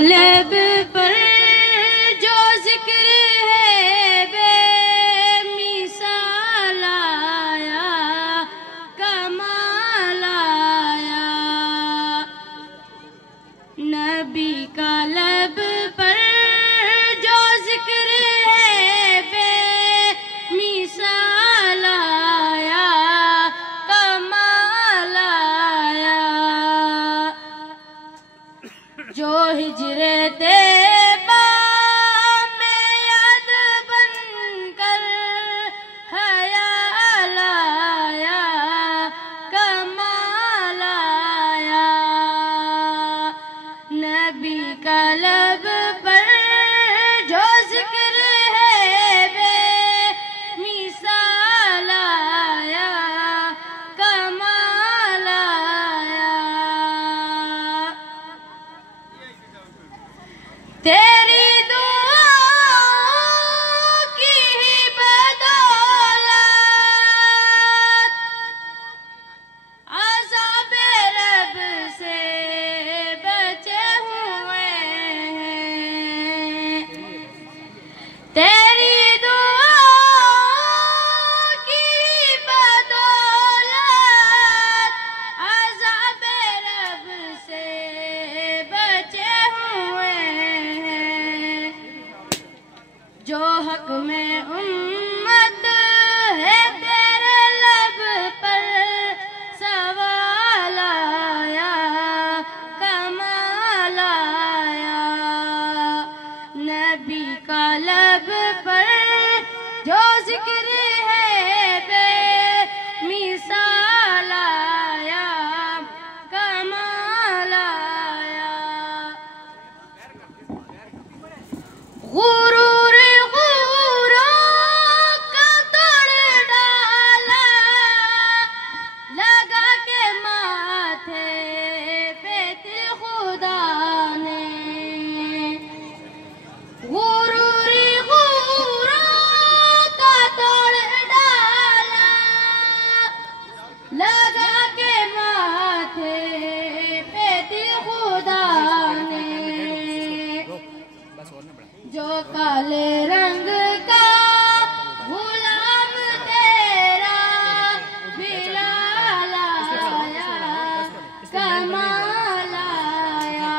لب پر جو ذکر ہے بے مثال آیا، کمال آیا۔ نبی کا لب پر جو ذکر ہے بے مثال آیا، کمال آیا۔ جو ہجرت طیبہ میں یاد بن کر خیال آیا، کمال آیا۔ نبی کا لب پر جو ذکر ہے بے مثال آیا، کمال آیا۔ تیری دعاؤں کی ہی بدولت عذاب رب سے بچے ہوئے ہیں۔ تیری دعاؤں کی ہی بدولت عذاب رب سے بچے ہوئے ہیں۔ جو حق میں امت ہے تیرے لب پر سوال آیا، کمال آیا۔ نبی کا لب پر جو ذکر ہے بے مثال آیا، کمال آیا۔ غرور غوروں کا توڑ ڈالا، لگا کے ماتھے پہ تل خدا نے۔ غرور غوروں کا توڑ ڈالا، لگا کے ماتھے پہ تل خدا نے۔ جو کالے رنگ کا غلام تیرا بلال آیا، کمال آیا۔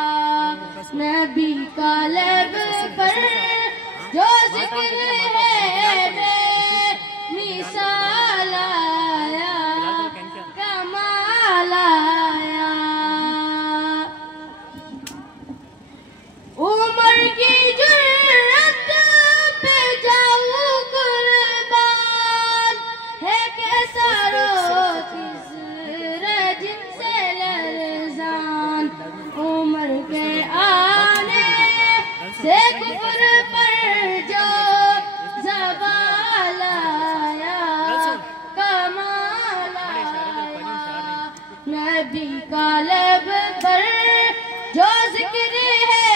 نبی کا لب پر جو ذکر ہے بے مثال آیا، کمال آیا۔ عمر کی جرت پہ جاؤں قربان، ہے کیسا رو کس رجم سے لرزان۔ عمر کے آنے سے کفر پر جو زوال آیا، کمال آیا۔ نبی کا لب پر جو ذکر ہے